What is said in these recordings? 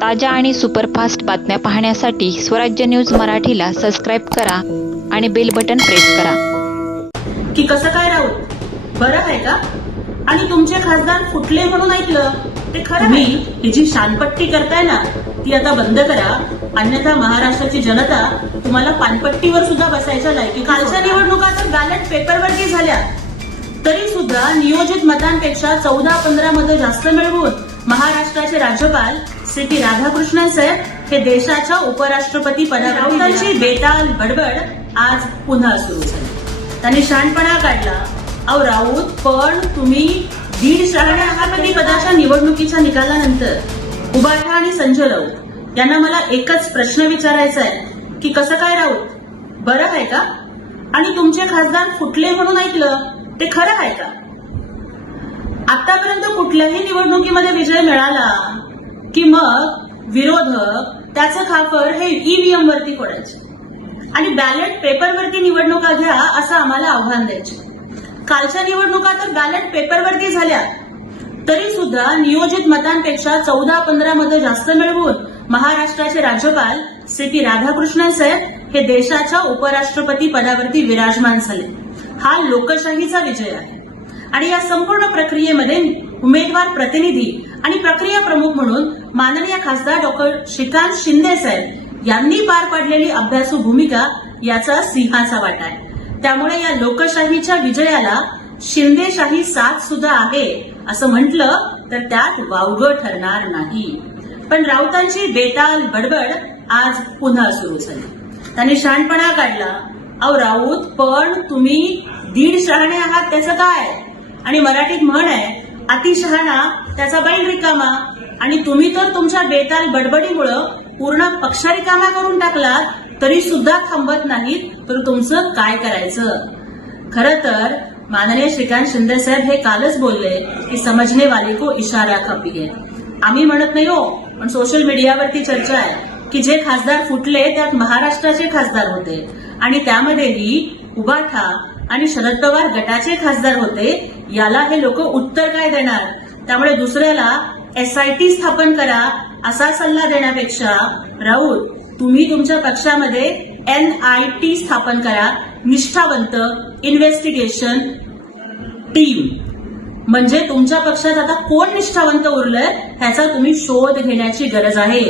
ताज्या आणि सुपरफास्ट बातम्या पाहण्यासाठी स्वराज्य न्यूज मराठीला सबस्क्राईब करा आणि बेल बटन प्रेस करा की कसं काय राहू बरं आहे का आणि तुमचे खासदार फुटले म्हणून ऐकलं ते खरं मी ही जी शानपट्टी करताय ना ती आता बंद करा अन्यथा महाराष्ट्राची जनता तुम्हाला पानपट्टीवर सुद्धा बसायच्या की कालच्या निवडणुका तर पेपरवर पेपरवरती झाल्या तरी सुद्धा नियोजित मतांपेक्षा चौदा पंधरा मतं जास्त मिळवून महाराष्ट्राचे राज्यपाल सी राधाकृष्णन सर हे देशाच्या उपराष्ट्रपती पदाची बेताल बडबड आज पुन्हा सुरू झाली त्यांनी शहाणपणा काढला अहो राऊत पण तुम्ही दीड शहाण्या पदाच्या निवडणुकीच्या निकालानंतर उबाठा आणि संजय राऊत यांना मला एकच प्रश्न विचारायचा आहे की कसं काय राऊत बरं आहे का आणि तुमचे खासदार फुटले म्हणून ऐकलं ते खरं आहे का आतापर्यंत कुठल्याही निवडणुकीमध्ये विजय मिळाला की मग विरोधक त्याचं खापर हे ईव्हीएम e वरती फोडायचे आणि बॅलेट पेपरवरती निवडणुका घ्या असं आम्हाला आव्हान द्यायचे कालच्या निवडणुका तर बॅलेट पेपरवरती झाल्या तरी सुद्धा नियोजित मतांपेक्षा चौदा पंधरा मतं जास्त मिळवून महाराष्ट्राचे राज्यपाल सी पी राधाकृष्णन साहेब हे देशाच्या उपराष्ट्रपती पदावरती विराजमान झाले हा लोकशाहीचा विजय आहे आणि या संपूर्ण प्रक्रियेमध्ये उमेदवार प्रतिनिधी आणि प्रक्रिया प्रमुख म्हणून माननीय खासदार डॉक्टर श्रीकांत शिंदे साहेब यांनी पार पाडलेली अभ्यासू भूमिका याचा सिंहाचा वाटा आहे त्यामुळे या लोकशाहीच्या विजयाला शिंदेशाही साथ सुद्धा आहे असं म्हटलं तर त्यात वावगं ठरणार नाही पण राऊतांची बेताल बडबड आज पुन्हा सुरू झाली त्यांनी शहाणपणा काढला अहो राऊत पण तुम्ही दीड शहाणे आहात त्याचं काय आणि मराठीत म्हण आहे अतिशहाणा त्याचा बैल रिकामा आणि तुम्ही तर तुमच्या बेताल बडबडीमुळं पूर्ण पक्ष रिकामा करून टाकलात तरी सुद्धा थांबत नाहीत तर तुमचं काय करायचं खर तर माननीय श्रीकांत शिंदे साहेब हे कालच बोलले की समजणे वाले को इशारा खपीये आम्ही म्हणत नाही हो पण सोशल मीडियावरती चर्चा आहे की जे खासदार फुटले त्यात महाराष्ट्राचे खासदार होते आणि त्यामध्येही उबाठा आणि शरद पवार गटाचे खासदार होते याला हे लोक उत्तर काय देणार त्यामुळे दुसऱ्याला एसआयटी स्थापन करा असा सल्ला देण्यापेक्षा राऊत तुम्ही तुमच्या पक्षामध्ये एनआयटी स्थापन करा निष्ठावंत इन्व्हेस्टिगेशन टीम म्हणजे तुमच्या पक्षात आता कोण निष्ठावंत उरलंय ह्याचा तुम्ही शोध घेण्याची गरज आहे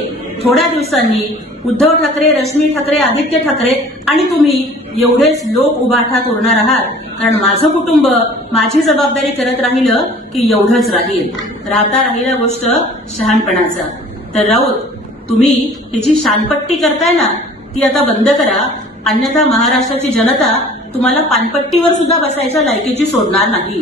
थोड्या दिवसांनी उद्धव ठाकरे रश्मी ठाकरे आदित्य ठाकरे आणि तुम्ही एवढेच लोक उभा तोरणार आहात कारण माझं कुटुंब माझी जबाबदारी करत राहिलं की एवढंच राहील राहता राहिल्या गोष्ट शहाणपणाचा तर राऊत तुम्ही ही जी शानपट्टी करताय ना ती आता बंद करा अन्यथा महाराष्ट्राची जनता तुम्हाला पानपट्टीवर सुद्धा बसायच्या लायकीची सोडणार नाही